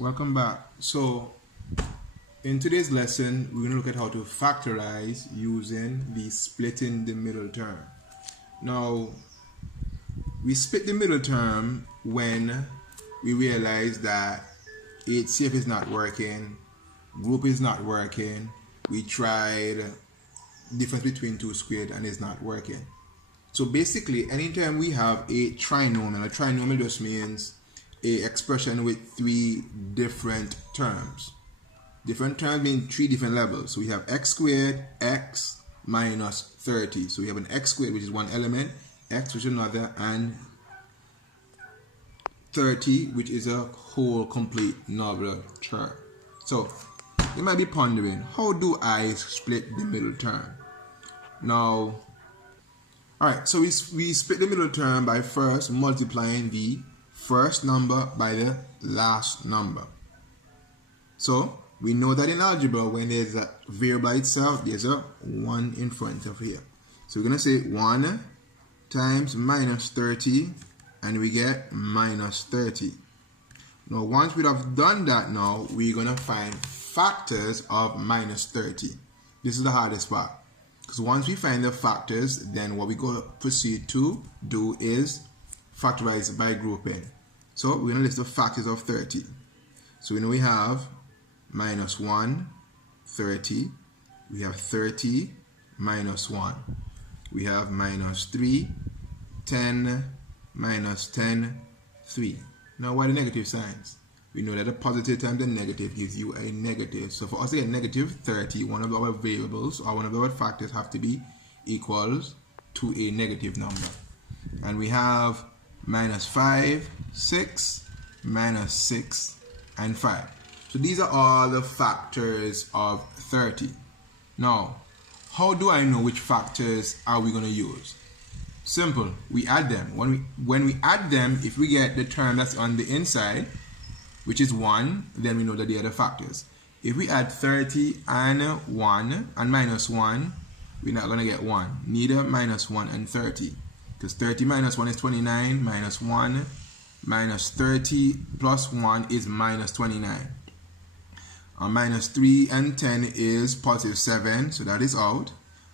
Welcome back. So in today's lesson, we're going to look at how to factorize using the splitting the middle term. Now, we split the middle term when we realize that HCF is not working, group is not working, we tried difference between 2 squared and it's not working. So basically, anytime we have a trinomial just means a expression with 3 different terms. Different terms mean 3 different levels. So we have x squared, x minus 30. So we have an x squared, which is one element, x which is another, and 30, which is a whole complete another term. So you might be pondering, how do I split the middle term? Now, alright, so we split the middle term by first multiplying the first number by the last number. So we know that in algebra, when there's a variable by itself, there's a 1 in front of here. So we're going to say 1 times minus 30, and we get minus 30. Now once we have done that, now we're going to find factors of minus 30. This is the hardest part, because once we find the factors, then what we go proceed to do is factorize by grouping. So we're going to list the factors of 30. So we know we have minus 1, 30. We have 30 minus 1. We have minus 3, 10, minus 10, 3. Now what are the negative signs? We know that a positive times a negative gives you a negative. So for us to get negative 30, one of our variables or one of our factors have to be equals to a negative number. And we have minus 5, 6, minus 6, and 5. So these are all the factors of 30. Now, how do I know which factors are we going to use? Simple. We add them. When we add them, if we get the term that's on the inside, which is 1, then we know that they are the factors. If we add 30 and 1 and minus 1, we're not going to get 1. Neither minus 1 and 30. Because 30 minus 1 is 29, minus 1, minus 30 plus 1 is minus 29. Minus 3 and 10 is positive 7, so that is out.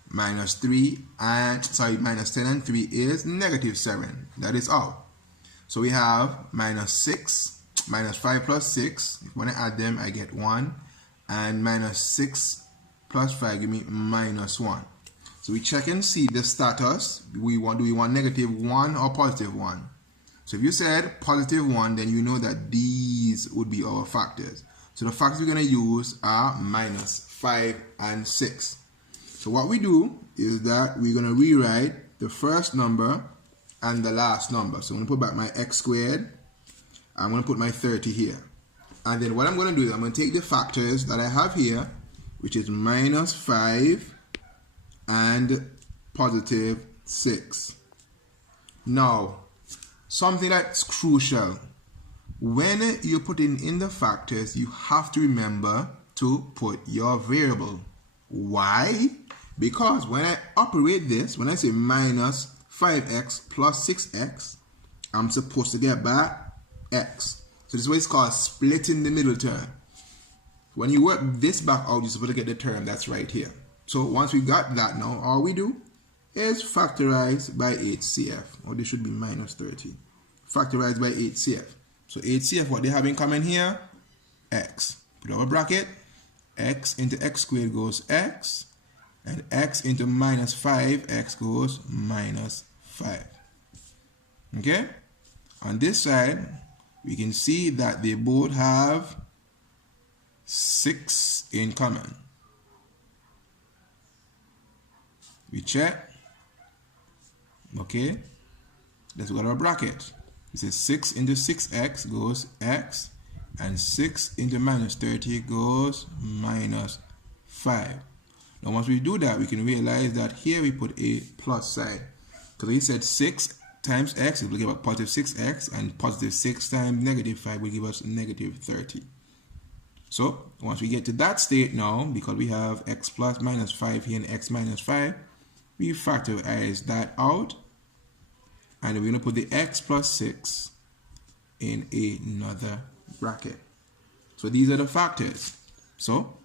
Minus 3 and, minus 10 and 3 is negative 7, that is out. So we have minus 6, minus 5 plus 6, when I add them I get 1, and minus 6 plus 5 give me minus 1. So we check and see the status. Do we want negative 1 or positive 1? So if you said positive 1, then you know that these would be our factors. So the factors we're going to use are minus 5 and 6. So what we do is that we're going to rewrite the first number and the last number. So I'm going to put back my x squared. I'm going to put my 30 here. And then what I'm going to do is I'm going to take the factors that I have here, which is minus 5 and positive 6. Now, something that's crucial. When you're putting in the factors, you have to remember to put your variable. Why? Because when I operate this, when I say minus 5x plus 6x, I'm supposed to get back x. So this is what it's called splitting the middle term. When you work this back out, you're supposed to get the term that's right here. So once we got that now, all we do is factorize by HCF. Or this should be minus 30. Factorize by HCF. So HCF, what they have in common here? X. Put our bracket. X into x squared goes x. And x into minus 5x goes minus 5. Okay? On this side, we can see that they both have 6 in common. We check. Okay. Let's go to our bracket. It says 6 into 6x goes x, and 6 into minus 30 goes minus 5. Now once we do that, we can realize that here we put a plus sign. Because we said 6 times x, it will give us positive 6x, and positive 6 times negative 5 will give us negative 30. So once we get to that state now, because we have x plus minus 5 here and x minus 5, we factorize that out, and we're going to put the x plus 6 in another bracket. So these are the factors. So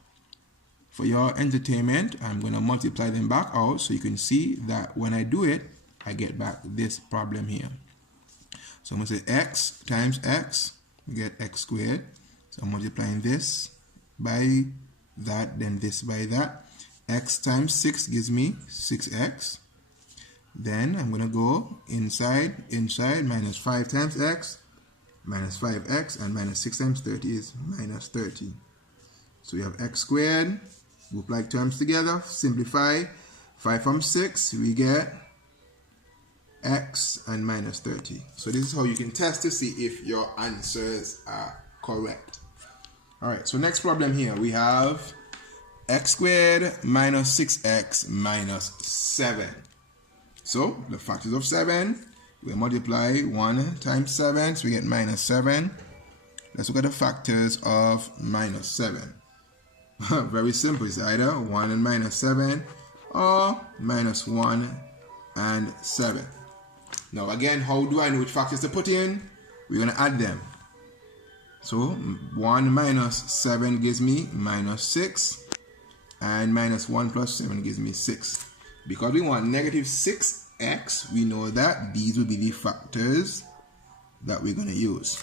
for your entertainment, I'm going to multiply them back out so you can see that when I do it, I get back this problem here. So I'm going to say x times x, we get x squared. So I'm multiplying this by that, then this by that. X times 6 gives me 6x. Then I'm going to go inside, minus 5 times x, minus 5x, and minus 6 times 30 is minus 30. So we have x squared, group like terms together, simplify, 5 from 6, we get x and minus 30. So this is how you can test to see if your answers are correct. Alright, so next problem here, we have x squared minus 6x minus 7. So the factors of 7, we multiply 1 times 7, so we get minus 7. Let's look at the factors of minus 7. Very simple, it's either 1 and minus 7 or minus 1 and 7. Now again, how do I know which factors to put in? We're going to add them. So 1 minus 7 gives me minus 6, and minus 1 plus 7 gives me 6. Because we want negative 6x, we know that these will be the factors that we're going to use.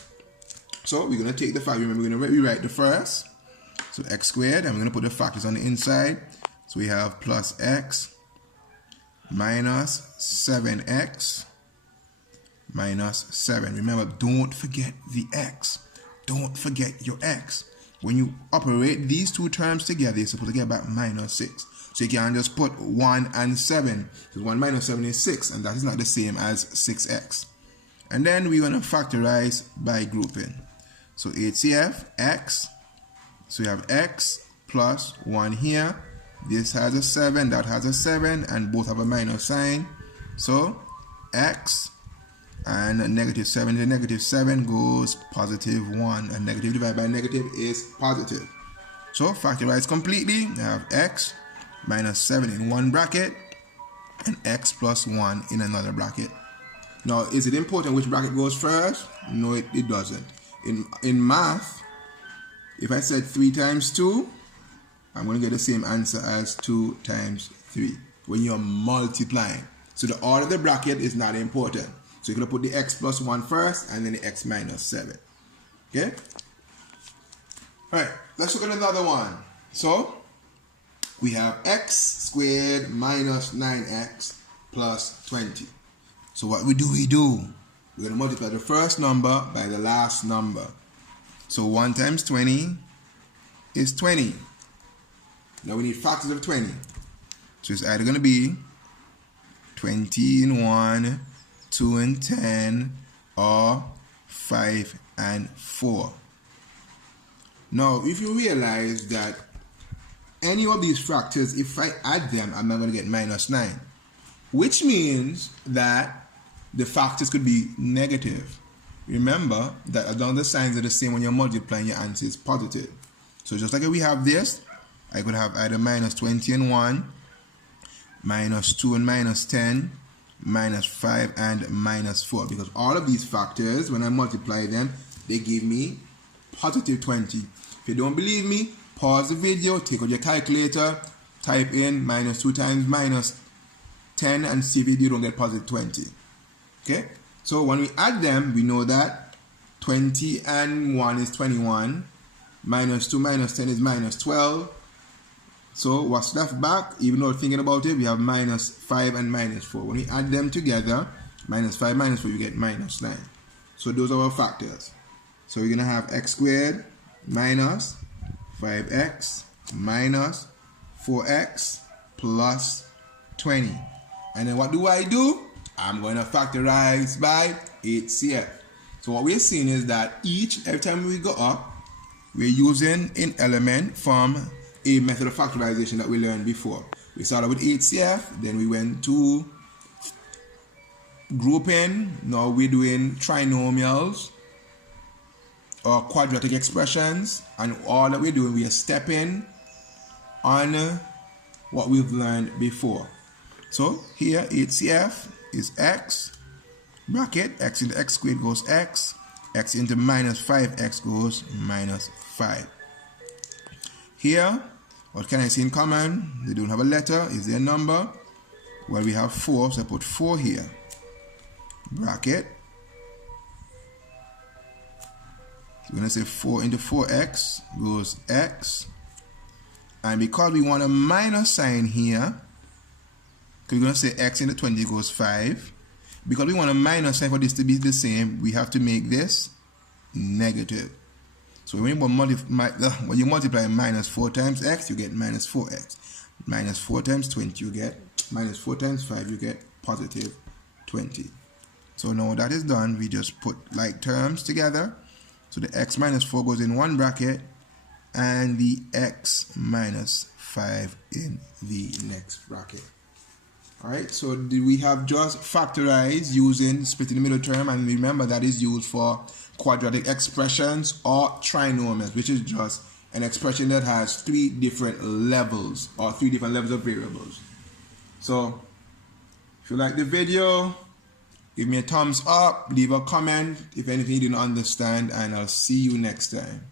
So we're going to take the factor, remember we're going to rewrite the first. So x squared, and we're going to put the factors on the inside. So we have plus x minus 7x minus 7. Remember, don't forget the x. Don't forget your x. When you operate these two terms together, you're supposed to get back minus 6. So you can just put 1 and 7. Because 1 minus 7 is 6, and that is not the same as 6x. And then we're going to factorize by grouping. So HCF, x. So you have x plus 1 here. This has a 7, that has a 7, and both have a minus sign. So x and negative 7 to negative 7 goes positive 1, and negative divided by negative is positive. So factorize completely. I have x minus 7 in one bracket and x plus 1 in another bracket. Now, is it important which bracket goes first? No, it doesn't. In math, if I said 3 times 2, I'm going to get the same answer as 2 times 3 when you're multiplying. So the order of the bracket is not important. So you're going to put the x plus 1 first and then the x minus 7. Okay? Alright, let's look at another one. So we have x squared minus 9x plus 20. So what we do? We're going to multiply the first number by the last number. So 1 times 20 is 20. Now we need factors of 20. So it's either going to be 20 in 1, 2 and 10, or 5 and 4. Now, if you realize that any of these factors, if I add them, I'm not going to get minus 9. Which means that the factors could be negative. Remember that as long as the signs are the same when you're multiplying, your answer is positive. So just like if we have this, I could have either minus 20 and 1, minus 2 and minus 10, minus 5 and minus 4, because all of these factors, when I multiply them, they give me positive 20. If you don't believe me, pause the video, take out your calculator, type in minus 2 times minus 10 and see if you don't get positive 20. Okay, so when we add them, we know that 20 and 1 is 21, minus 2 minus 10 is minus 12. So what's left back, even though thinking about it, we have minus 5 and minus 4. When we add them together, minus 5 minus 4, you get minus 9. So those are our factors. So we're going to have x squared minus 5x minus 4x plus 20. And then what do? I'm going to factorize by HCF. So what we're seeing is that every time we go up, we're using an element from a method of factorization that we learned before. We started with HCF, then we went to grouping. Now we're doing trinomials or quadratic expressions, and all that we're doing, we are stepping on what we've learned before. So here HCF is x, bracket, x into x squared goes x, x into minus 5x goes minus 5. Here, what can I see in common? They don't have a letter. Is there a number? Well, we have 4, so I put 4 here. Bracket. So we're going to say 4 into 4x goes x. And because we want a minus sign here, we're going to say x into 20 goes 5. Because we want a minus sign for this to be the same, we have to make this negative. So when you multiply minus 4 times x, you get minus 4x. Minus 4 times 20, you get minus 4 times 5, you get positive 20. So now that is done, we just put like terms together. So the x minus 4 goes in one bracket, and the x minus 5 in the next bracket. Alright, so we have just factorized using splitting the middle term, and remember that is used for quadratic expressions or triomials, which is just an expression that has 3 different levels or 3 different levels of variables. So if you like the video, give me a thumbs up, leave a comment if anything you didn't understand, and I'll see you next time.